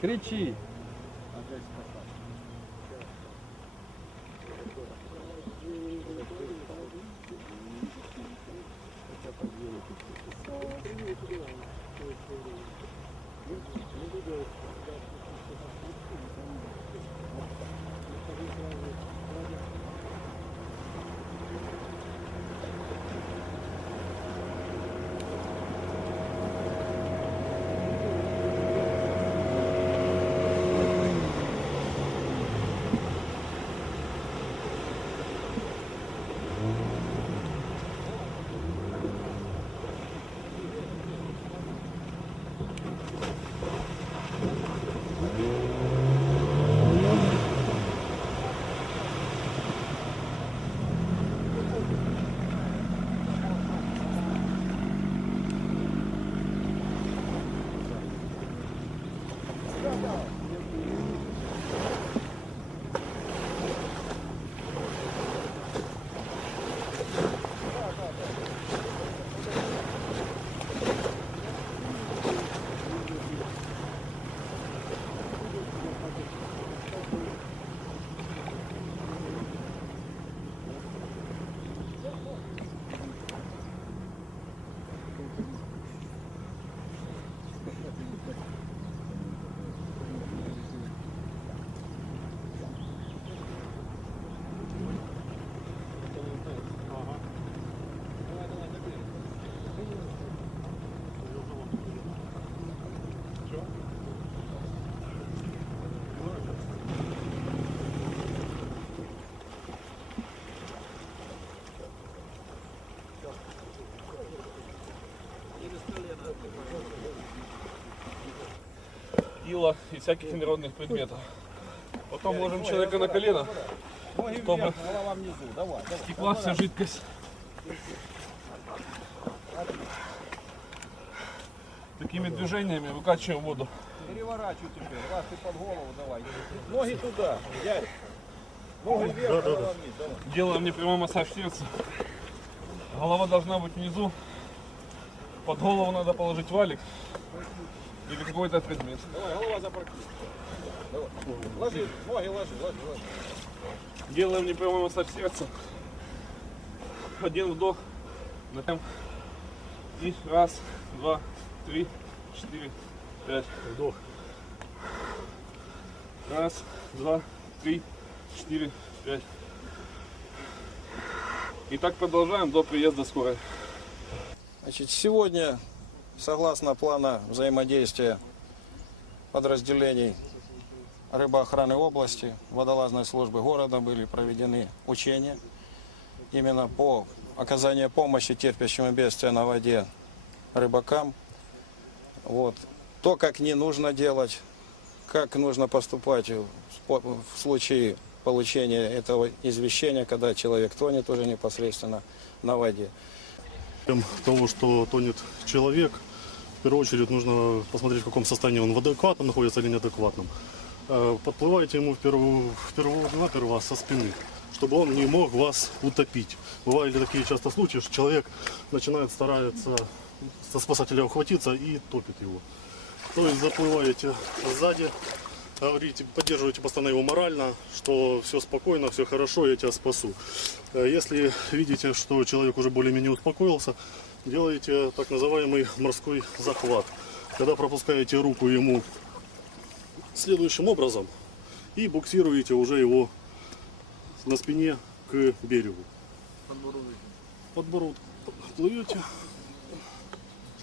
Кричи. Ила и всяких инородных предметов. Потом ложим человека на колено, чтобы стекла вся жидкость. Такими движениями выкачиваем воду. Переворачивай теперь. Раз ты под голову давай. Ноги туда. Дядь. Ноги вверх, голова вниз. Давай. Делаем непрямой массаж сердца. Голова должна быть внизу. Под голову надо положить валик или какой-то предмет. Давай, голова запрокинь. Давай. Ложи, ноги ложи, ложи, ложи. Делаем непрямой массаж сердца. Один вдох. Затем. И раз, два, три, четыре, пять. Вдох. Раз, два, три, четыре, пять. И так продолжаем до приезда скорой. Значит, сегодня, согласно плана взаимодействия подразделений рыбоохраны области, водолазной службы города были проведены учения именно по оказанию помощи терпящим бедствия на воде рыбакам. Вот. То, как не нужно делать, как нужно поступать в случае получения этого извещения, когда человек тонет уже непосредственно на воде. Того, что тонет человек, в первую очередь нужно посмотреть, в каком состоянии он в адекватном находится или неадекватном. Э, Подплывайте ему в первую, в первую наперво со спины, чтобы он не мог вас утопить. Бывали такие часто случаи, что человек начинает старается со спасателя ухватиться и топит его. То есть заплываете сзади, говорите, поддерживаете постоянно его морально, что все спокойно, все хорошо, я тебя спасу. Э, Если видите, что человек уже более-менее успокоился, делаете так называемый морской захват. Когда пропускаете руку ему следующим образом и буксируете уже его на спине к берегу. Подбородок. Плывете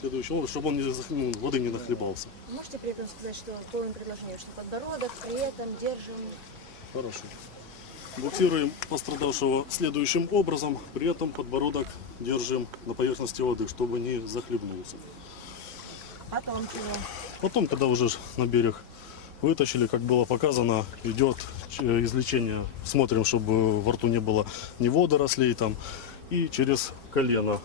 следующим образом, чтобы он не, зах- ну, воды не нахлебался. Можете при этом сказать, что полное предложение, что подбородок, при этом держим Хорошо. Буксируем пострадавшего следующим образом, при этом подбородок держим на поверхности воды, чтобы не захлебнулся. потом чего. Потом, когда уже на берег вытащили, как было показано, идет э, извлечение. Смотрим, чтобы во рту не было ни водорослей там. И через колено.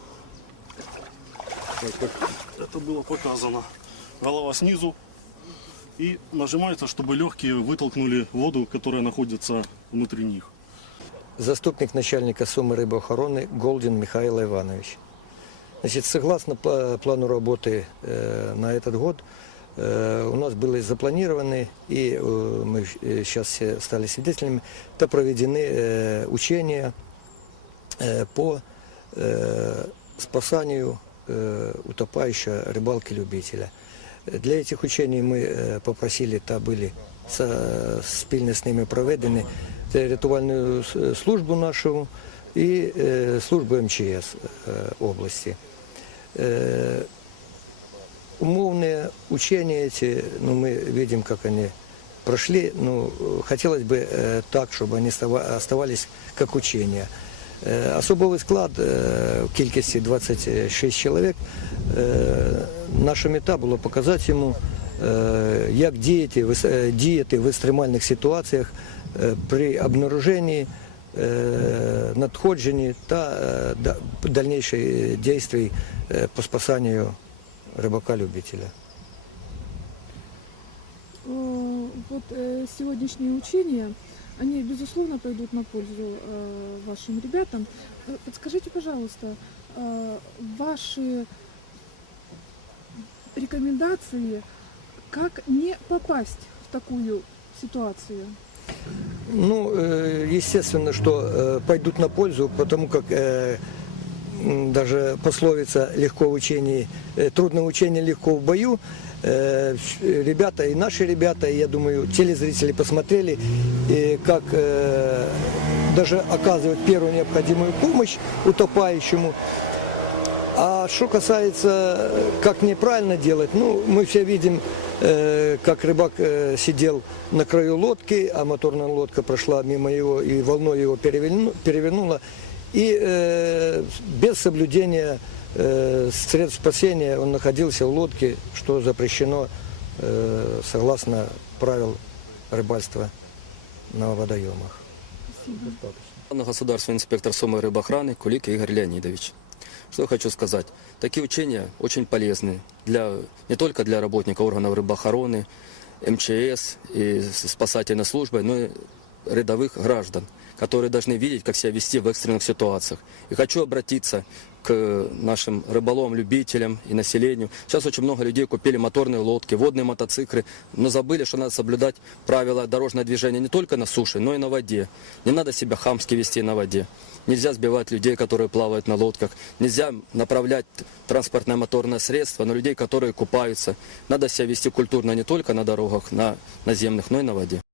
Так как это было показано. Голова снизу. И нажимается, чтобы легкие вытолкнули воду, которая находится внутри них. Заступник начальника Суми рибоохорони Голдін Михайло Іванович. Значит, согласно плану работы э, на этот год, э, у нас были запланированы, и э, мы сейчас все стали свидетелями, это проведены учения по спасанию утопающего рыбалки-любителя. Для этих учений мы е, попросили та були со- спільно з ними проведені це рятувальну с- службу нашу і е, службу МЧС е, області. Э, Умовные учения эти, ну, мы видим, как они прошли. Ну, э, хотелось бы э, так, чтобы они става- оставались как учения. Е, Особовий склад е, в кількості 26 чоловік. Е, Наша мета була показати йому, е, як діяти, в ес- е, діяти в екстремальних ситуаціях е, при обнаруженні, е, надходженні та е, да- дальнейших дій е, по спасанню рибака-любителя. Э, Вот э, сегодняшние учения, они, безусловно, пойдут на пользу э, вашим ребятам. Э, Подскажите, пожалуйста, э, ваши рекомендации, как не попасть в такую ситуацию? Ну, э, ещественно, что э, пойдут на пользу, потому как э, даже пословица «легко в учении, трудно в учении, легко в бою». Ребята, и наши ребята, и, я думаю, телезрители посмотрели, как даже оказывать первую необходимую помощь утопающему. А что касается, как неправильно делать, ну, мы все видим, э, как рыбак э, сидел на краю лодки, а моторная лодка прошла мимо его и волной его переверну- перевернула. И э, без соблюдения э, средств спасения он находился в лодке, что запрещено э, согласно правил рыбальства на водоемах. Главный государственный инспектор Сомы рыбоохраны Кулик Игорь Леонидович. Что я хочу сказать? Такие учения очень полезны для, не только для работников органов рыбоохраны, МЧС и спасательной службы, но и рядовых граждан, которые должны видеть, как себя вести в экстренных ситуациях. И хочу обратиться к нашим рыболовам, любителям и населению. Сейчас очень много людей купили моторные лодки, водные мотоциклы, но забыли, что надо соблюдать правила дорожного движения не только на суше, но и на воде. Не надо себя хамски вести на воде. Нельзя сбивать людей, которые плавают на лодках. Нельзя направлять транспортное моторное средство на людей, которые купаются. Надо себя вести культурно не только на дорогах, на наземных, но и на воде.